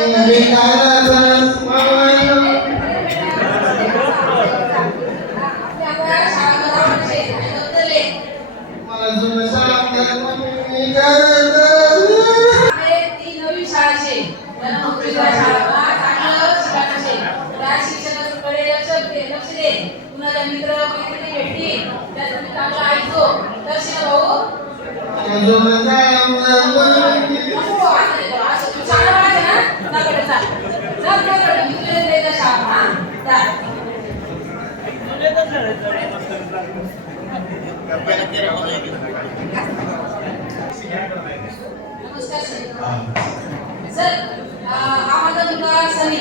Amen. Sir sir अ, हा माझा मुलगा सनी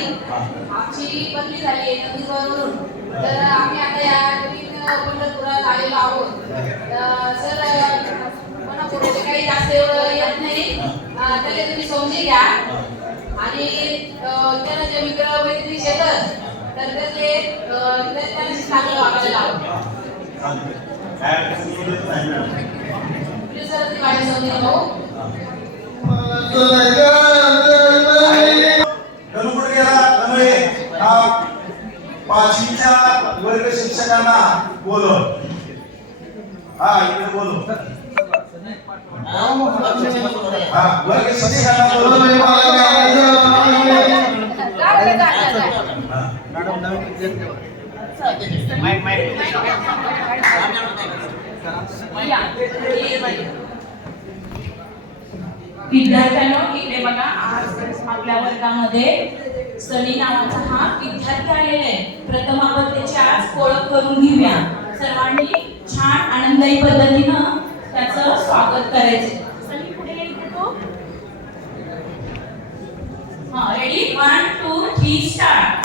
आमची बदली झाली नंदुरबारवरून तर आम्ही आता या पंढरपुरात आलेलो आहोत सर मला पुढे काही जास्त येत नाही त्याला तुम्ही समजून घ्या आणि त्याला जे मित्र मैत्री शेतात तर त्यांना चांगलं वागायला सर ती भाऊ पाचवीच्या वर्ग शिक्षकांना बोलव. हा इकडे बोलव. हा वर्ग शिक्षकांना बोलव जा बरं, जा, जा, जा. या. विद्यार्थ्यांना इकडे बघा आज आपल्या वर्गामध्ये सनी नावाचा हा विद्यार्थी आलेला आहे. प्रथम आपण त्याची आज ओळख करून घेऊया. सर्वांनी छान आनंदायी पद्धतीनं त्याचं स्वागत करायचे. सनी पुढे ये इथे हा ready one two three start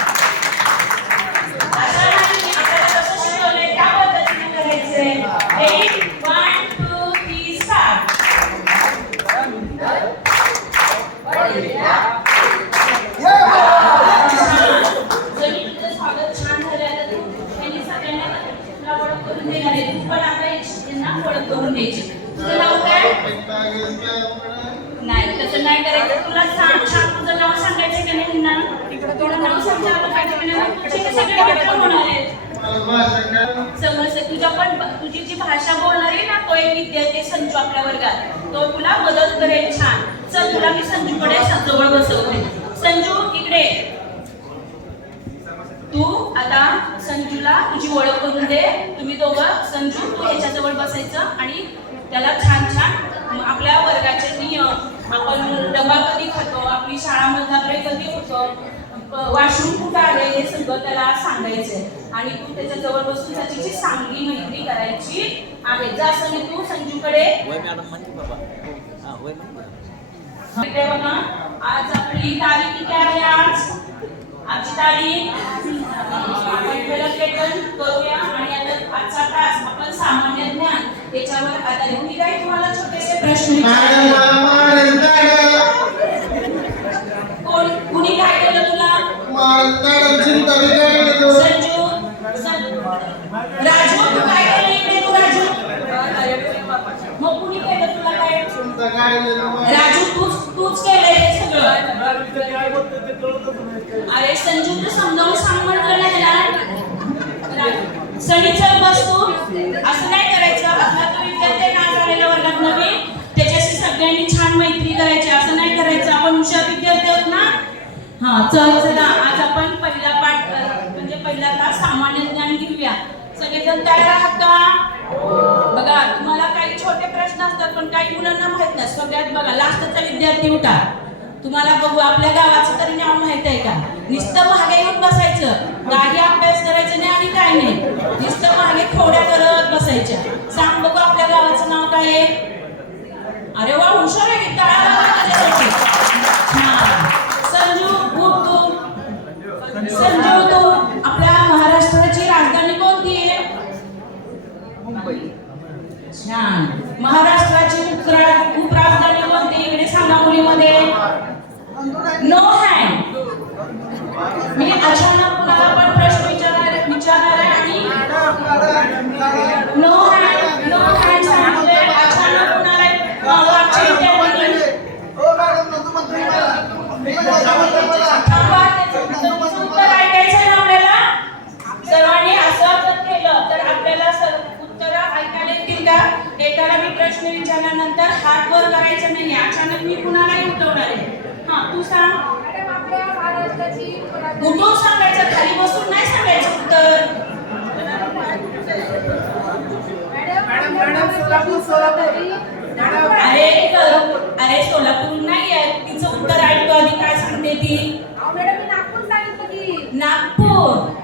नाही तसं नाही करायचं तुला सांग तुझं नाव सांगायचं का नाही ना तुला नाव पाहिजे सगळे तुझ्या पण तुझी जी भाषा बोलणार आहे ना तो एक विद्यार्थी आहे संजू आपल्या वर्गात. तो तुला मदत करेल छान. चल तुला मी संजूकडे स- जवळ बसवते. संजू इकडे तू आता संजूला तुझी ओळख करून दे. तुम्ही दोघं संजू तू ह्याच्याजवळ बसायचं आणि त्याला छान छान आपल्या वर्गाचे नियम आपण डबा कधी खातो आपली शाळामधला ब्रेक कधी होतो वॉशरूम कुठं आले हे सगळं त्याला सांगायचंय. आणि तू त्याच्याजवळ बसून त्याची चांगली मैत्री करायची आहे. जसं मी तू संजूकडे आज आपली तारीख किती आहे आज? आजची तारीख? आपण पेलन करूया आणि आता आजचा तास आपण सामान्य ज्ञान त्याच्यावर आधारित. मी काही तुम्हाला छोटेसे प्रश्न. कोण? कुणी काय केलं तुला? संजू राजू तू काय केलं इकडे? तू राजू. मग कुणी केलं तुला काय? राजू अरे संजू तू समजावून सांग म्हटलं नाही ना सनी चल असं नाही करायचं. आपला तो विद्यार्थी ना झालेल्या वर्गात नवीन त्याच्याशी सगळ्यांनी छान मैत्री करायची. असं नाही करायचं. आपण हुशार विद्यार्थी आहोत ना? हा चल चला. आज आपण पहिला पाठ म्हणजे पहिला तास सामान्य ज्ञान घेऊया. सगळेजण तयार आहात का? बघा तुम्हाला काही छोटे प्रश्न असतात पण काही मुलांना माहीत नाही. सगळ्यात बघा लास्टचा विद्यार्थी उठा. तुम्हाला बघू आपल्या गावाचं तरी नाव माहीत आहे का? नुसतं मागे येऊन बसायचं. काही अभ्यास करायचं. सर्वांनी असं जर केलं तर आपल्याला उत्तर ऐकायला येतील का एकाला मी प्रश्न विचारल्यानंतर हात वर नाही अचानक मी कुणालाही उठवणार आहे हा तू सांग उठून सांगायचं खाली बसून नाही सांगायचं उत्तर सोलापूर सोलापूर. अरे अरे सोलापूर नाही आहे. तिचं उत्तर ऐकतो आधी काय सांगते ती? नागपूर.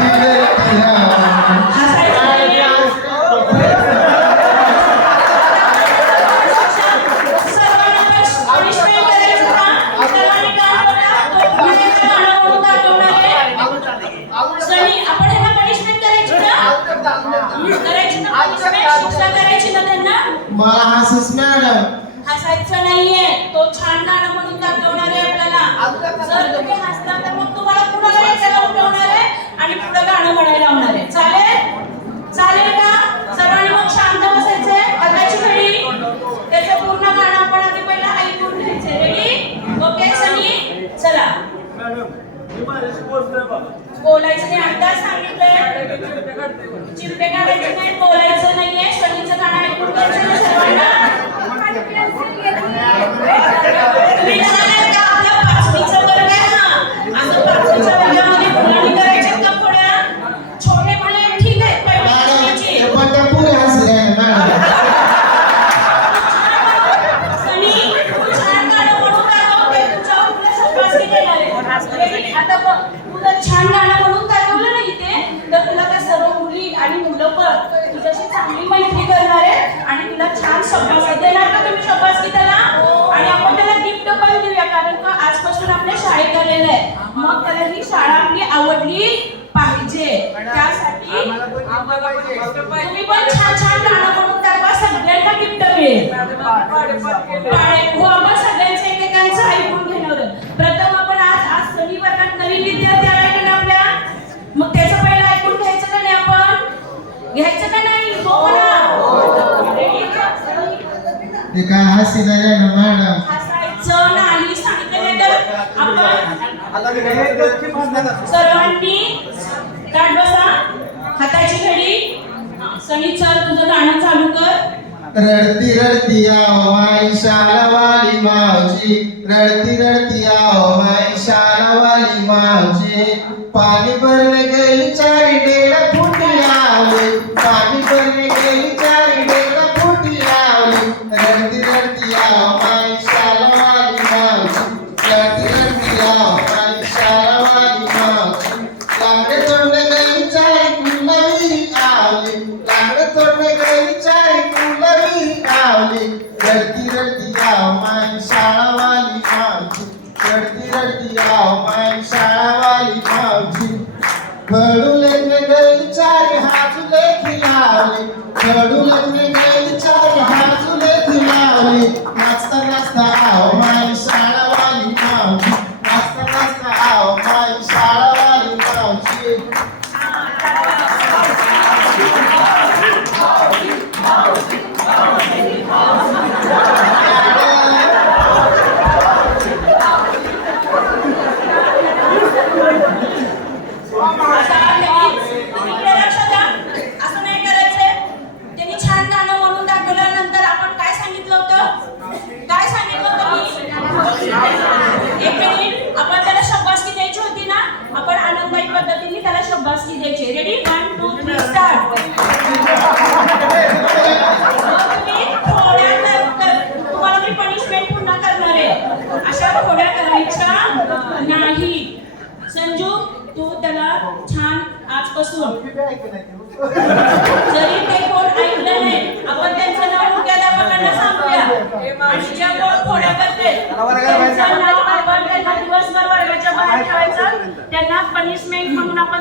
बोलायचं नाही. आता सांगितलंय चिमटे काढायचे नाही बोलायचं नाहीये. शनीचं गाणं ऐकून सर्वांना पाहिजे. पण छान छान गाणं म्हणून त्याला सगळ्यांना गिफ्ट मिळेल. हो आपण सगळ्यांचं एकेकांचं ऐकून घेणार प्रथम आपण आज आज शनिवार नवीन विद्यार्थी आला मग त्याचं पहिलं ऐकून घ्यायचं का नाही आपण? घ्यायचं का नाही? हो ना. ते काय हसीला ना तर आपण सर्वांनी काढ बसा हाताची घडी. सनी चल तुझं गाणं चालू कर. रडती रडती आओ माई शाला वाली मावची रडती रडती आओ माई शाला वाली मावची पाणी भरले गेली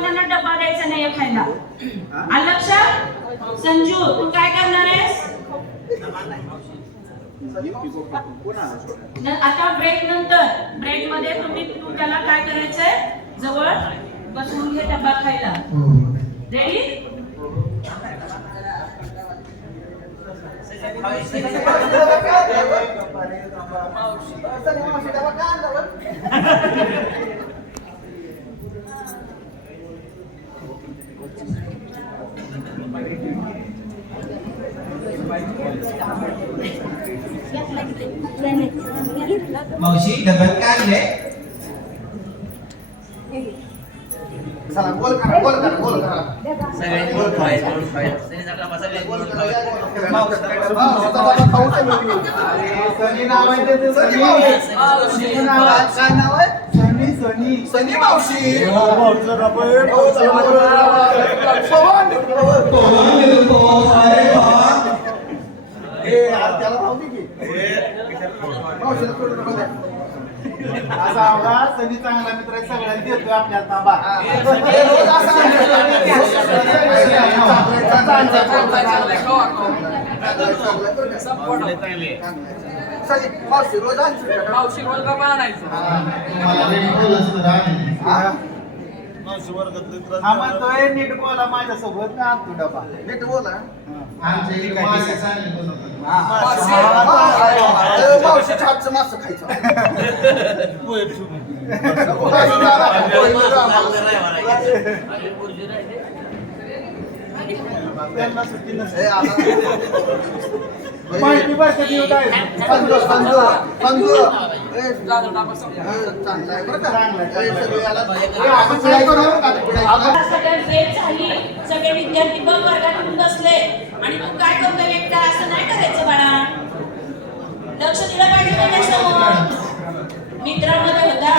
म्हणून आपण त्यांना डबा द्यायचा नाही खायला आलं लक्षात? संजू तू काय करणार आहेस? आता ब्रेक नंतर. ब्रेकमध्ये तुम्ही तू त्याला काय करायचंय? जवळ बसवून घे डबा खायला. रेडी मावशी काय आणलंय? चला गोल करा गोल करा गोल करा सगळ्यांनी बोलून खायचं, बोलून खायचं. सनी सगळा बोलून खायचं. सनी नाव आहे सनी. नाव आहे. काय नाव आहे? सनी सनी सनी मावशी ए यार त्याला राहू दे की मावशीला सोडून राहू दे. असा आवडा सनी चांगला मित्र आहे, सगळ्यांना देतोय आपल्या ताबा ए, रोज असं म्हणतो. चांगलं आहे, चांगलं आहे. सनी, मावशी रोज आणते का? मला रेडी बोलच तर आम्ही हा? हा म्हणतोय नीट बोला माझ्यासोबत ना तू डबा नीट बोला आमच्या इकडे मासे चांगले बनवतात ए, मावशीच्या हातचं मासं खायचं बुर्जी राहिली. त्यांना सुट्टी नसते ए, आता- माहिती बरं कधी होत आहे? चांगलं बरं का? चांगलं आहे, ए, सगळे झाली. विद्यार्थी बघ वर्गात येऊन बसले. आणि तू काय करतोय एकटा? असं नाही करायचं बाळा. लक्ष दिलं पाहिजे मित्रांमध्ये होता.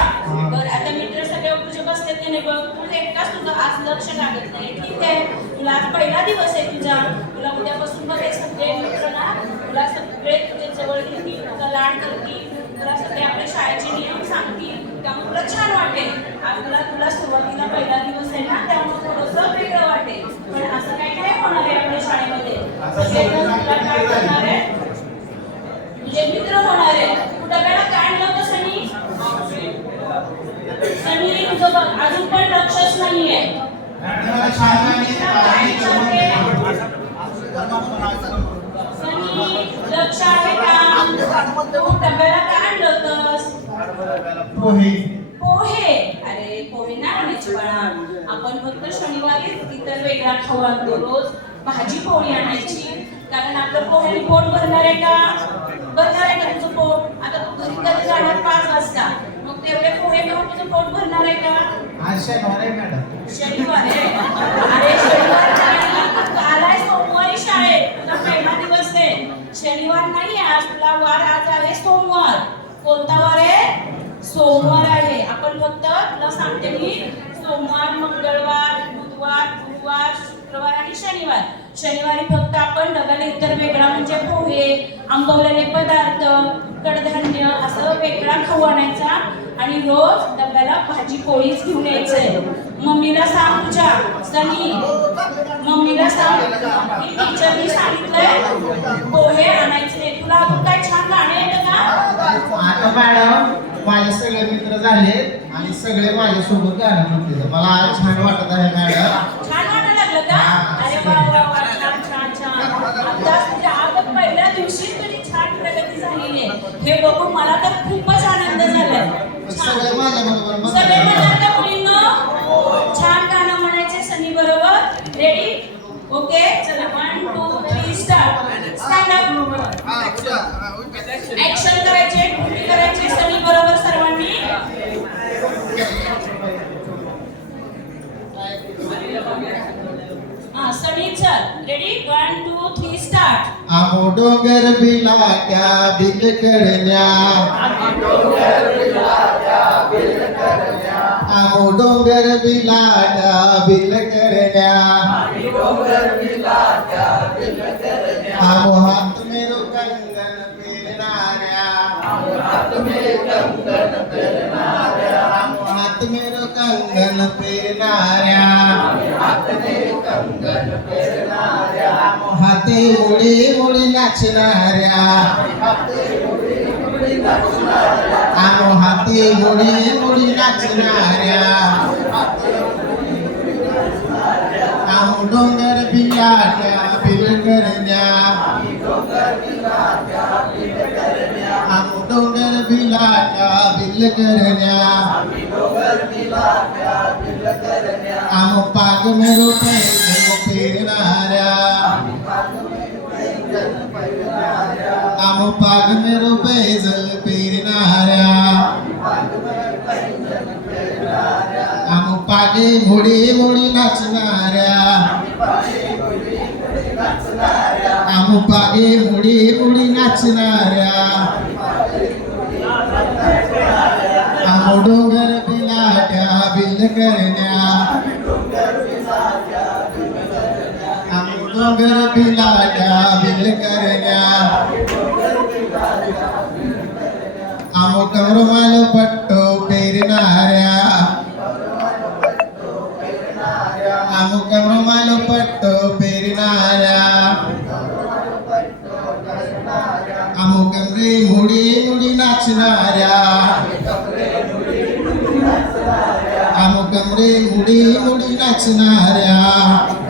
बरं आता मित्र सगळे तुझे बसले की नाही बघ? तू एकटाच तुझं आज लक्ष लागत नाही. ठीक आहे? तुला आज पहिला दिवस आहे तुझा. तुला उद्यापासून बघ हे सगळे मित्र ना तुला सगळे तुझे जवळ घेतील तुझा लाड करतील तुला सगळे आपल्या शाळेचे नियम सांगतील त्यामुळे तुला छान वाटेल. आज तुला तुला सुरुवातीला पहिला दिवस आहे ना त्यामुळे थोडंसं वेगळं वाटेल. पण असं काही नाही होणार आहे आपल्या शाळेमध्ये. तुला काय करणार आहे तुझे मित्र होणार आहे डब्याला काय आणलं होतं सनी? सनी तुझं अजून पण लक्षच नाहीये. मला छान आणि काय विचारते? सनी लक्ष आहे का? तू डब्याला काय आणलं होतंस पोहे. पोहे? अरे पोहे नाही आणायचे बाळा आपण फक्त शनिवारी इतर वेगळा खाऊ आणतो रोज भाजी पोळी आणायची. कारण आपलं पोह्याने पोट भरणार आहे का? भरणार आहे का तुझं पोट? आता तू घरी कधी जाणार? पाच वाजता. मग तेवढे पोहे घेऊन तुझं पोट भरणार आहे का? आज शनिवार आहे मॅडम. शनिवार आहे. अरे शनिवार नाही. काल आहे सोमवारी शाळेत तुझा पहिला दिवस आहे शनिवार नाही आज तुला वार आज आहे सोमवार. कोणता वार आहे? सोमवार आहे. आपण फक्त तुला सांगते मी सोमवार मंगळवार बुधवार गुरुवार शुक्रवार आणि शनिवार. शनिवारी फक्त आपण डब्याला इतर वेगळा म्हणजे पोहे आंबवलेले पदार्थ कडधान्य असं वेगळा खाऊ आणायचा आणि रोज डब्याला भाजी पोळीच घेऊन यायचंय मम्मीला सांग तुझ्या. सनी मम्मीला सांग. की टीचरनी सांगितलंय पोहे आणायचे. तुला अजून काय छान गाणं येतं का? आता मॅडम माझे सगळे मित्र झाले आणि सगळे माझ्यासोबत गाणं म्हणते मला आज छान वाटत आहे मॅडम. छान वाटायला लागलं का? अरे वा वा वा छान छान छान. आताच तुझ्या आता पहिल्या दिवशीच तुझी छान प्रगती झालेली आहे. हे बघून मला तर खूपच आनंद झालाय. सगळे. माझ्या बरोबर सगळे का मुलींनो छान गाणं म्हणायचे सनी बरोबर रेडी ओके चला one two three start stand up हा, उद्या, हा, उद्या. ऍक्शन करायचे ड्युटी करायचे सनी बरोबर सर्वांनी हा सनी चल ready one two three start आमो डोंगर बिला त्या बिल करण्या आमो डोंगर बिलाटा बिल करण्या आमो हात मेरो कंगन पेरणाऱ्या. आमो हात मेरो कंगन पेरणाऱ्या. हाते मुली मुली नाचणाऱ्या. आमो हाते मुली मुली नाचणाऱ्या. आमो डोंगर बिलाट्या बिलकरण्या आमो डोंगर बिलाट्या बिलकरण्या आमो पाग मेरो पैसे फिरणार आमो पाग मेरो पैजल फिरणाऱ्या आमो पागे मुडी मुडी नाचणाऱ्या आमो पागे मुडी मुडी नाचणाऱ्या आमो डोंगर बिलाट्या बिल करण्या आमो डोंगर बिलाट्या बिल करण्या आमो कमरमाल पट्टो पेरणाऱ्या आमो कमरमाल पट्टो पेरणाऱ्या आमो कमरे मुडी मुडी नाचणाऱ्या आमो कमरे मुडी मुडी नाचणाऱ्या तिने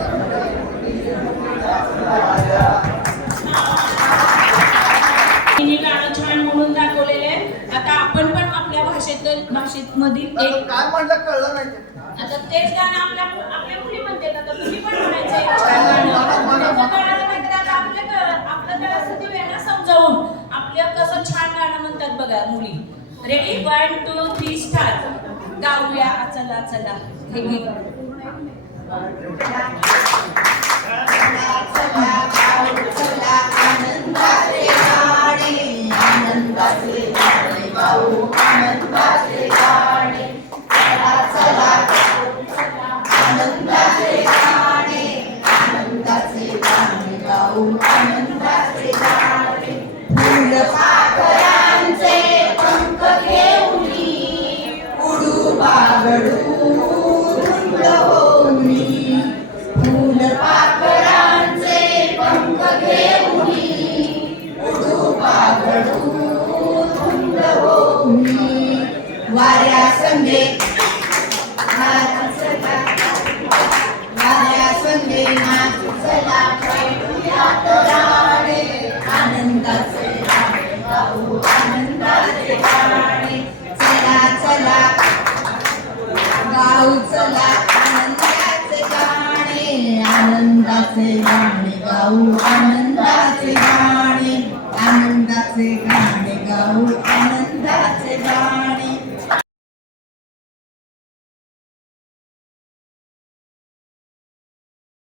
काय म्हणलं कळलं नाही ते. आता तेच गाणं आपल्या आपल्या मुली म्हणते आता तुम्ही पण म्हणायचं. आपल्या सती वेळा समजावून. आपलं कसं छान गाणं म्हणतात बघा मुली. Ready one two three start गाऊया चला चला. हे गीत I'm Sunday.